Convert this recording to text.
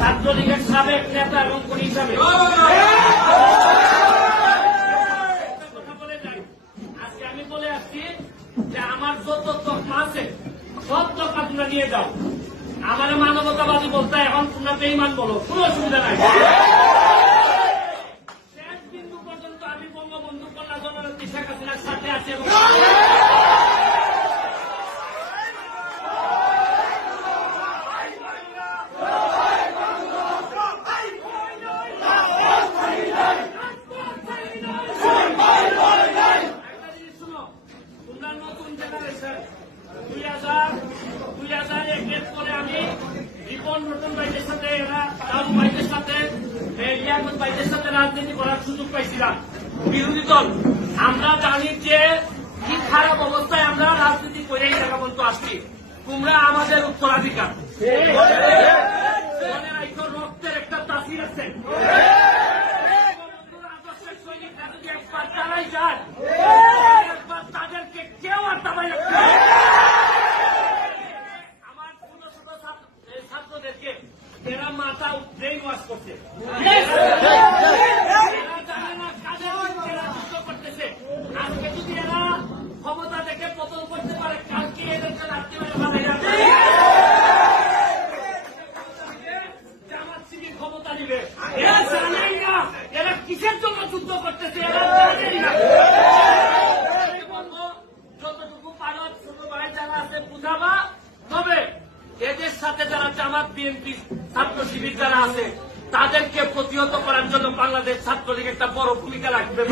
ছাত্রলীগের সাবেক নেতা এবং কর্মী হিসাবে কথা বলে যাই। আজকে আমি বলে আসছি যে আমার যত তকমা আছে সব তকমা তোমরা নিয়ে যাও। আমার মানবতাবাদী বলতে এখন তোমরা বেঈমান বলো, কোনো অসুবিধা নাই। শেষ বিন্দু পর্যন্ত আমি বঙ্গবন্ধু কন্যা জননেত্রী শেখ হাসিনার সাথে আছি এবং নতুন জেনারেশন 2001 পরে আমি রিপন নতুন ভাইদের সাথে রাহুল ভাইদের সাথে ইয়াকুব ভাইদের সাথে রাজনীতি করার সুযোগ পাইছিলাম। বিরোধী দল আমরা জানি যে কি খারাপ অবস্থায় আমরা রাজনীতি করে এই জায়গা পর্যন্ত আসছি। তোমরা আমাদের উত্তরাধিকার, রক্তের একটা তাসির আছে। আদর্শের সৈনিকরা যদি একবার তারাই যায়, একবার তাদেরকে কেউ আর দাবাই রাখতে পারে না। আমার ছোট ছোট ছাত্রদেরকে এরা মাথা ব্রেইন ওয়াশ করছে, এরা জানে না কাদের বিরুদ্ধে এরা যুদ্ধ করতেছে। আজকে যদি এরা ক্ষমতা থেকে পতন করতে পারে, কালকে এদেরকে রাখতে পারে ভালো যাবে। জামাত শিবির ক্ষমতা নিবে, এরা জানেই না এরা কিসের জন্য যুদ্ধ করতেছে, এরা জানেই না। যতটুকু পারো ছোট ভাই যারা আছে বুঝাবা, তবে এদের সাথে যারা জামাত বিএনপি ছাত্র শিবির যারা আছে তাদেরকে প্রতিহত করার জন্য বাংলাদেশ ছাত্রলীগ একটা বড় ভূমিকা রাখবে।